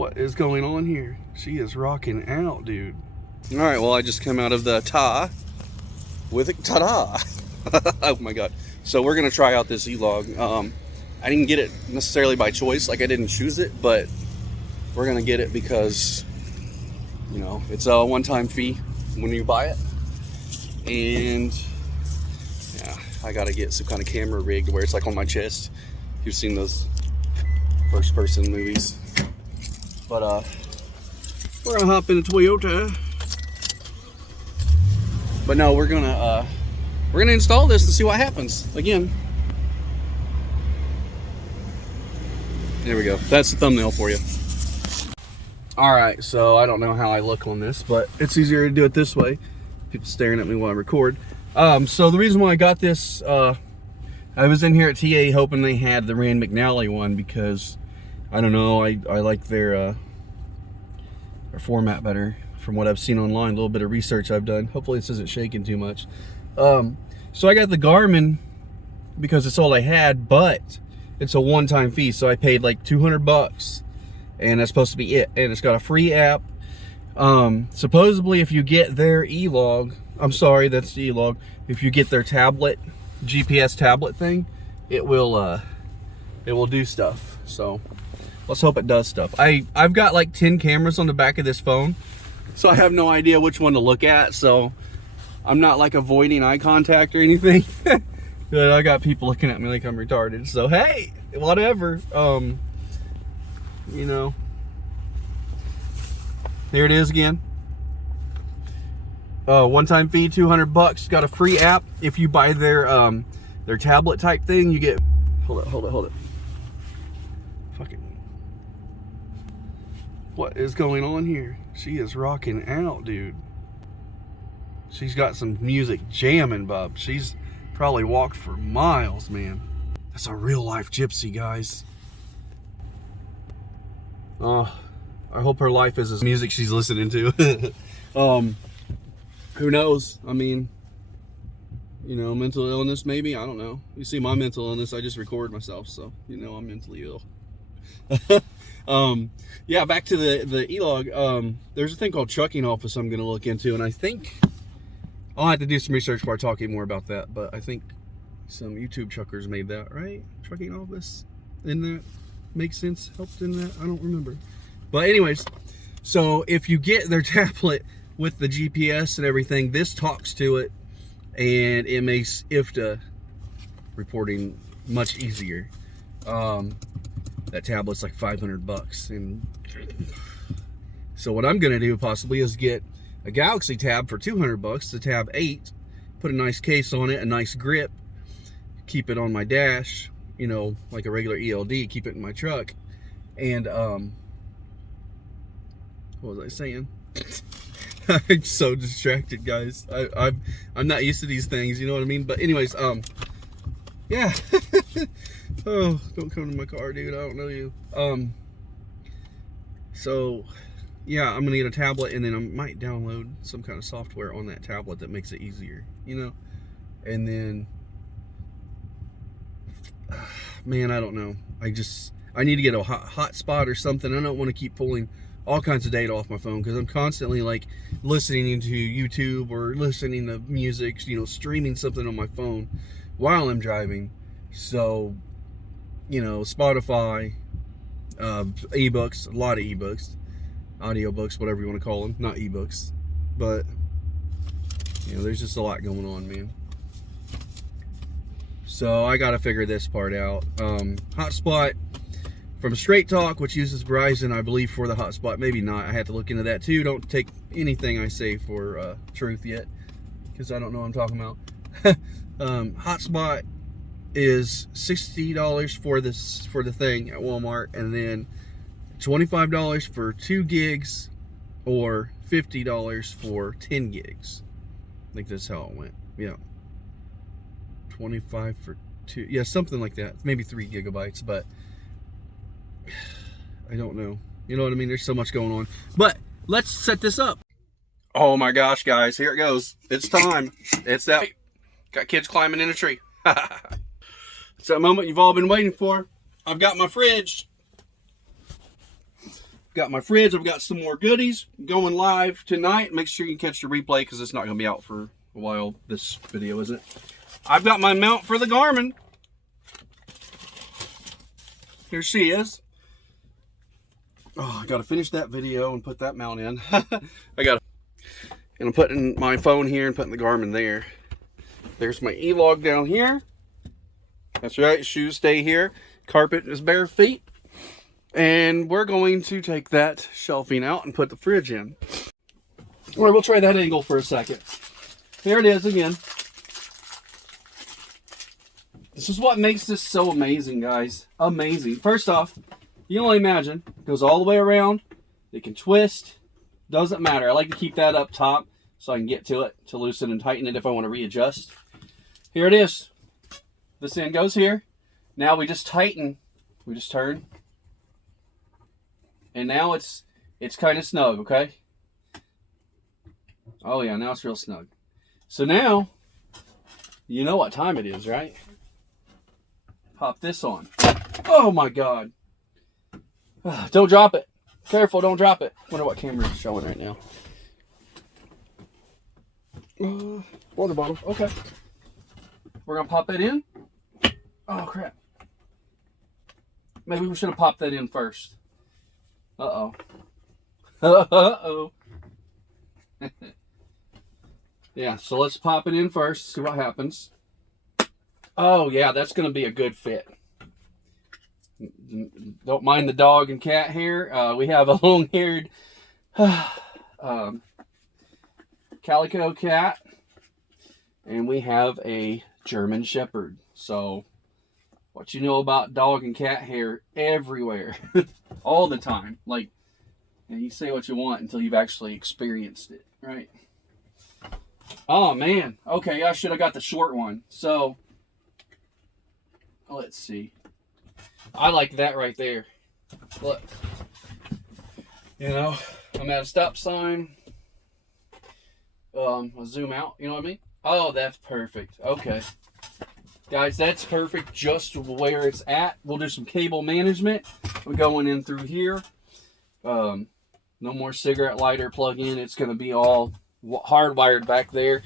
What is going on here? She is rocking out, dude. All right, well, I just came out of the with it. Ta-da! Oh my God. So we're gonna try out this Elog. I didn't get it necessarily by choice, like I didn't choose it, but we're gonna get it because, you know, it's a one-time fee when you buy it. And yeah, I gotta get some kind of camera rig where it's like on my chest. You've seen those first-person movies. But we're gonna hop in a Toyota. But no, we're gonna install this and see what happens. Again, there we go. That's the thumbnail for you. All right, so I don't know how I look on this, but it's easier to do it this way. People staring at me while I record. So the reason why I got this, I was in here at TA hoping they had the Rand McNally one because I don't know, I like their format better from what I've seen online, a little bit of research I've done. Hopefully this isn't shaking too much. So I got the Garmin because it's all I had, but it's a one-time fee, so I paid like 200 bucks and that's supposed to be it. And it's got a free app. Supposedly if you get their Elog, I'm sorry, that's the Elog. If you get their tablet, GPS tablet thing, it will do stuff. So let's hope it does stuff. I've got like 10 cameras on the back of this phone, so I have no idea which one to look at. So I'm not like avoiding eye contact or anything. But I got people looking at me like I'm retarded. So hey, whatever. You know, there it is again. One-time fee, 200 bucks. Got a free app if you buy their tablet type thing. You get. Hold it. Fucking. What is going on here? She is rocking out, dude. She's got some music jamming, bub. She's probably walked for miles, man. That's a real life gypsy, guys. I hope her life is as music she's listening to. Who knows? I mean, you know, mental illness maybe, I don't know. You see my mental illness, I just record myself, so you know I'm mentally ill. Yeah, back to the Elog. There's a thing called trucking office I'm gonna look into, and I think I'll have to do some research before I talk more about that, but I think some YouTube truckers made that, right? Trucking office, in that makes sense? Helped in that? I don't remember. But anyways, so if you get their tablet with the GPS and everything, this talks to it, and it makes IFTA reporting much easier. That tablet's like 500 bucks. And so what I'm gonna do possibly is get a Galaxy tab for 200 bucks, the Tab 8, put a nice case on it, a nice grip, keep it on my dash, you know, like a regular ELD, keep it in my truck. And what was I saying? I'm so distracted, guys. I'm not used to these things, you know what I mean? But anyways, yeah. Oh, don't come to my car, dude. I don't know you. So yeah, I'm gonna get a tablet, and then I might download some kind of software on that tablet that makes it easier, you know. And then man, I don't know, I need to get a hotspot or something. I don't want to keep pulling all kinds of data off my phone because I'm constantly like listening to YouTube or listening to music, you know, streaming something on my phone while I'm driving. So, you know, Spotify, ebooks, a lot of ebooks, audiobooks, whatever you want to call them, not ebooks, but you know, there's just a lot going on, man. So I got to figure this part out. Hotspot from Straight Talk, which uses Verizon, I believe, for the hotspot. Maybe not. I have to look into that too. Don't take anything I say for truth yet, because I don't know what I'm talking about. Hotspot is $60 for the thing at Walmart, and then $25 for 2 gigs or $50 for 10 gigs. I think that's how it went. Yeah. 25 for 2. Yeah, something like that. Maybe 3 gigabytes, but I don't know. You know what I mean? There's so much going on. But let's set this up. Oh my gosh, guys. Here it goes. It's time. It's that. Got kids climbing in a tree. It's that moment you've all been waiting for. I've got my fridge. got my fridge. I've got some more goodies going live tonight. Make sure you catch the replay because it's not going to be out for a while. This video isn't. I've got my mount for the Garmin. Here she is. Oh, I got to finish that video and put that mount in. And I'm putting my phone here and putting the Garmin there. There's my Elog down here. That's right, shoes stay here. Carpet is bare feet. And we're going to take that shelving out and put the fridge in. All right, we'll try that angle for a second. Here it is again. This is what makes this so amazing, guys. Amazing. First off, you can only imagine. It goes all the way around. It can twist. Doesn't matter. I like to keep that up top so I can get to it to loosen and tighten it if I want to readjust. Here it is. This end goes here. Now we just tighten. We just turn. And now it's kind of snug, okay? Oh yeah, now it's real snug. So now, you know what time it is, right? Pop this on. Oh my God. Don't drop it. Careful, don't drop it. Wonder what camera is showing right now. Water bottle, okay. We're gonna pop that in. Oh crap. Maybe we should have popped that in first. Uh-oh. Uh-oh. Yeah, so let's pop it in first, see what happens. Oh yeah, that's gonna be a good fit. Don't mind the dog and cat hair. We have a long-haired calico cat, and we have a German Shepherd. So what you know about dog and cat hair everywhere, all the time. Like, you say what you want until you've actually experienced it, right? Oh man, okay, I should have got the short one. So let's see. I like that right there. Look, you know, I'm at a stop sign. I'll zoom out, you know what I mean? Oh, that's perfect. Okay. Guys, that's perfect just where it's at. We'll do some cable management. We're going in through here. No more cigarette lighter plug in. It's going to be all hardwired back there.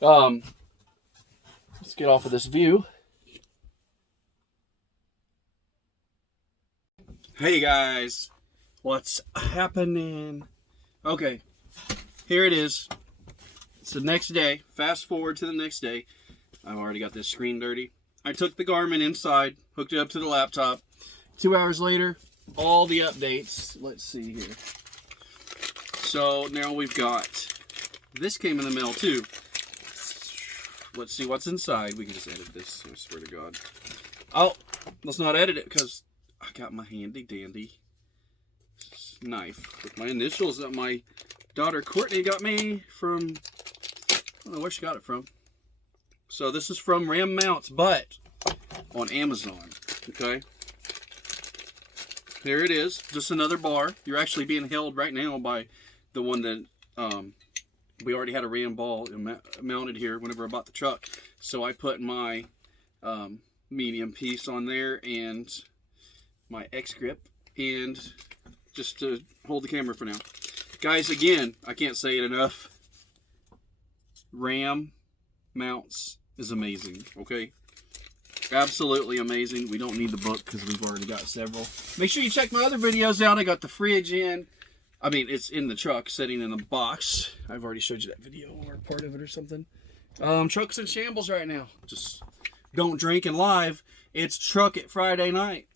Let's get off of this view. Hey guys, what's happening? Okay, here it is. It's the next day. Fast forward to the next day. I've already got this screen dirty. I took the Garmin inside, hooked it up to the laptop. 2 hours later, all the updates. Let's see here. So now we've got, this came in the mail too. Let's see what's inside. We can just edit this, I swear to God. Oh, let's not edit it because I got my handy dandy knife with my initials that my daughter Courtney got me from, I don't know where she got it from. So this is from Ram Mounts, but on Amazon, okay? Here it is, just another bar. You're actually being held right now by the one that we already had a Ram ball mounted here whenever I bought the truck. So I put my medium piece on there and my X grip, and just to hold the camera for now. Guys, again, I can't say it enough. Ram Mounts is amazing, okay? Absolutely amazing. We don't need the book because we've already got several. Make sure you check my other videos out. I got the fridge in. I mean, it's in the truck, sitting in the box. I've already showed you that video or part of it or something. Truck's in shambles right now. Just don't drink and live. It's Truck It Friday night.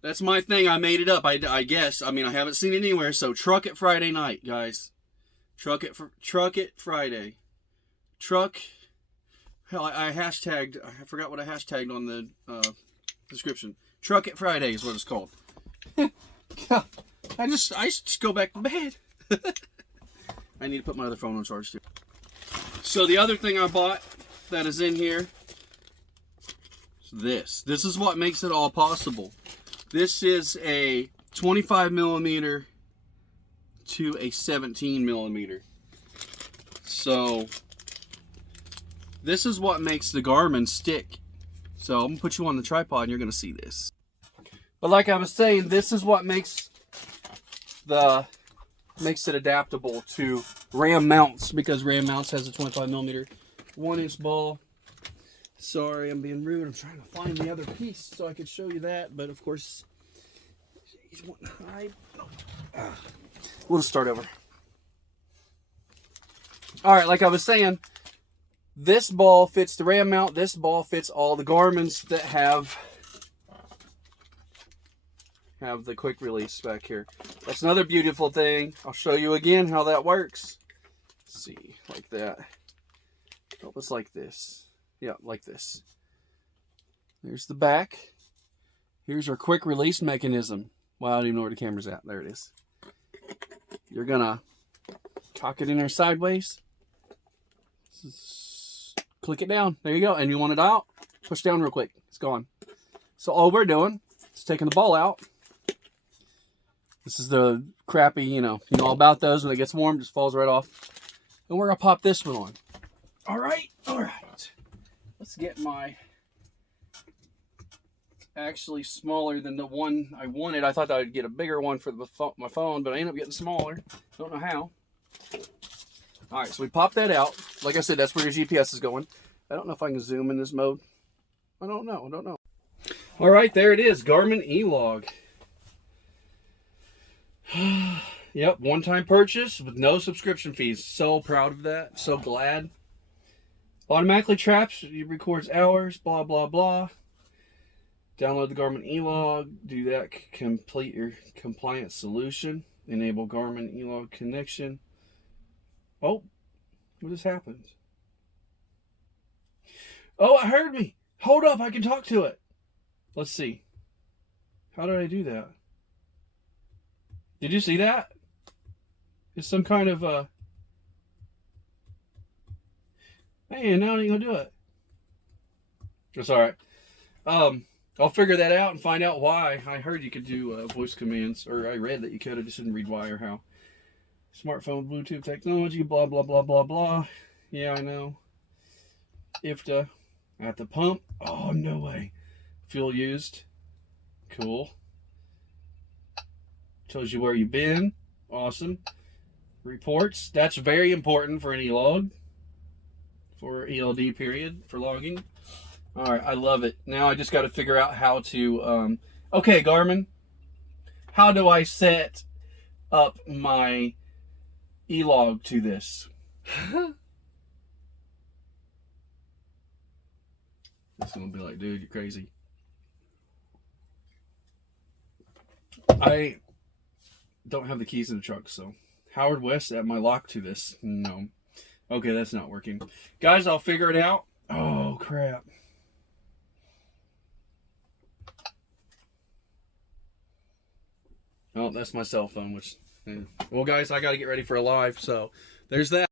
That's my thing. I made it up, I guess. I mean, I haven't seen it anywhere. So Truck It Friday night, guys. Truck It Friday. Truck. Hell, I hashtagged. I forgot what I hashtagged on the description. Truck It Friday is what it's called. God, I just go back to bed. I need to put my other phone on charge too. So the other thing I bought that is in here is this. This is what makes it all possible. This is a 25 millimeter to a 17 millimeter. So this is what makes the Garmin stick. So I'm gonna put you on the tripod and you're gonna see this. But like I was saying, this is what makes makes it adaptable to ram mounts, because ram mounts has a 25mm 1-inch ball. Sorry, I'm being rude. I'm trying to find the other piece so I could show you that, but of course, he's wanting to hide. We'll just start over. All right, like I was saying, this ball fits the ram mount. This ball fits all the Garmins that have the quick release back here. That's another beautiful thing. I'll show you again how that works. Let's see, like that. Oh, it's like this. Yeah, like this. There's the back. Here's our quick release mechanism. Well, I don't even know where the camera's at. There it is. You're gonna cock it in there sideways. Click it down. There you go. And you want it out? Push down real quick. It's gone. So all we're doing is taking the ball out. This is the crappy, you know all about those. When it gets warm, it just falls right off. And we're gonna pop this one on. All right. Let's get my, actually smaller than the one I wanted. I thought I would get a bigger one for my phone, but I ended up getting smaller. Don't know how. All right, so we pop that out. Like I said, that's where your GPS is going. I don't know if I can zoom in this mode. I don't know. All right, there it is, Garmin Elog. Yep, one-time purchase with no subscription fees. So proud of that. So glad. Automatically traps. It records hours. Blah blah blah. Download the Garmin Elog. Do that. Complete your compliance solution. Enable Garmin Elog connection. Oh, what just happened? Oh, it heard me. Hold up, I can talk to it. Let's see. How did I do that? Did you see that? It's some kind of man, now I ain't gonna do it. It's alright. I'll figure that out and find out why. I heard you could do voice commands, or I read that you could. I just didn't read why or how. Smartphone Bluetooth technology, blah blah blah blah blah. Yeah, I know. IFTA at the pump. Oh, no way. Fuel used. Cool. Tells you where you've been. Awesome. Reports. That's very important for an E-log. For ELD period. For logging. Alright, I love it. Now I just got to figure out how to... okay, Garmin. How do I set up my E-log to this? It's gonna be like, dude, you're crazy. I don't have the keys in the truck, so Howard West at my lock to this. No. Okay, that's not working. Guys, I'll figure it out. Oh, crap. Oh, that's my cell phone, which... Yeah. Well, guys, I got to get ready for a live, so there's that.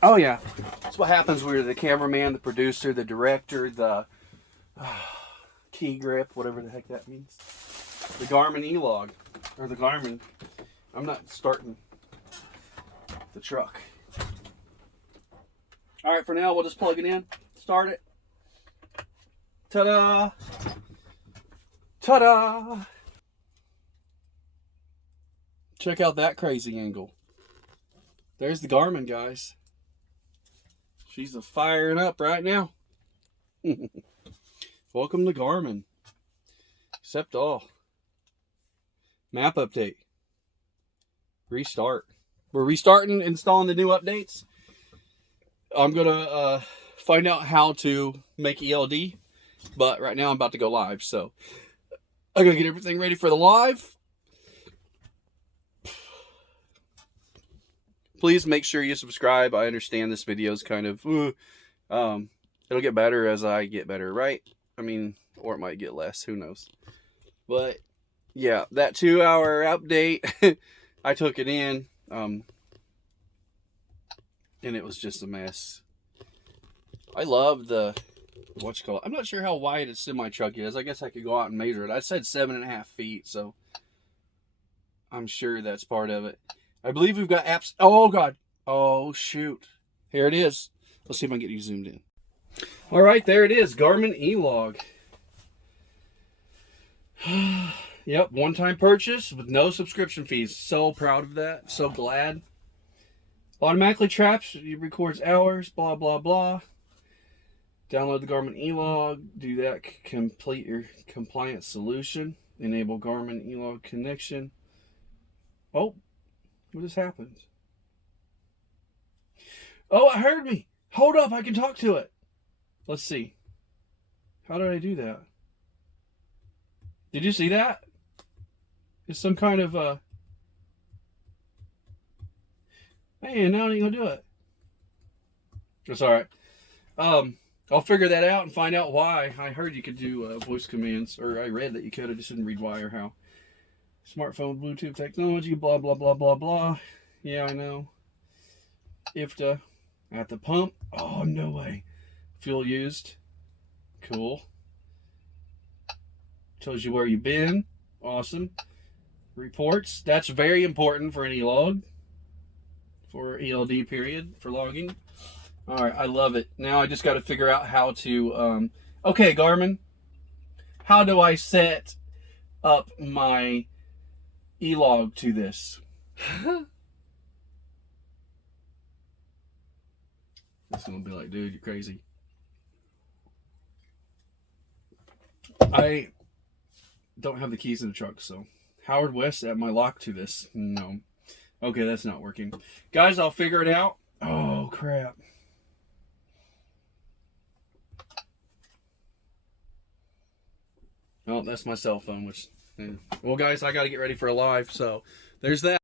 Oh, yeah. That's what happens when you're the cameraman, the producer, the director, the key grip, whatever the heck that means. The Garmin Elog, or the Garmin. I'm not starting the truck. All right, for now, we'll just plug it in, start it. Ta-da! Ta-da! Check out that crazy angle. There's the Garmin, guys. She's firing up right now. Welcome to Garmin. Accept all. Map update. Restart. We're restarting, installing the new updates. I'm going to find out how to make ELD. But right now I'm about to go live. So I'm going to get everything ready for the live. Please make sure you subscribe. I understand this video is kind of... it'll get better as I get better, right? I mean, or it might get less. Who knows? But, yeah, that 2-hour update, I took it in, and it was just a mess. I love the, I'm not sure how wide a semi-truck is. I guess I could go out and measure it. I said 7.5 feet, so I'm sure that's part of it. I believe we've got apps. Oh, God. Oh, shoot. Here it is. Let's see if I can get you zoomed in. All right, there it is. Garmin Elog. Yep, one-time purchase with no subscription fees. So proud of that. So glad. Automatically traps, it records hours, blah, blah, blah. Download the Garmin Elog. Do that. Complete your compliance solution. Enable Garmin Elog connection. Oh, what just happened? Oh, it heard me. Hold up, I can talk to it. Let's see. How did I do that? Did you see that? It's some kind of man, now I ain't gonna do it. It's alright. I'll figure that out and find out why. I heard you could do voice commands, or I read that you could. I just didn't read why or how. Smartphone Bluetooth technology, blah, blah, blah, blah, blah. Yeah, I know. IFTA at the pump. Oh, no way. Fuel used. Cool. Tells you where you've been. Awesome. Reports. That's very important for an E-log. For ELD period, for logging. Alright, I love it. Now I just got to figure out how to... okay, Garmin. How do I set up my E-log to this? This one will be like, dude, you're crazy. I don't have the keys in the truck, so... Howard West at my lock to this. No. Okay, that's not working. Guys, I'll figure it out. Oh, crap. Oh, that's my cell phone, which... Well, guys, I got to get ready for a live, so there's that.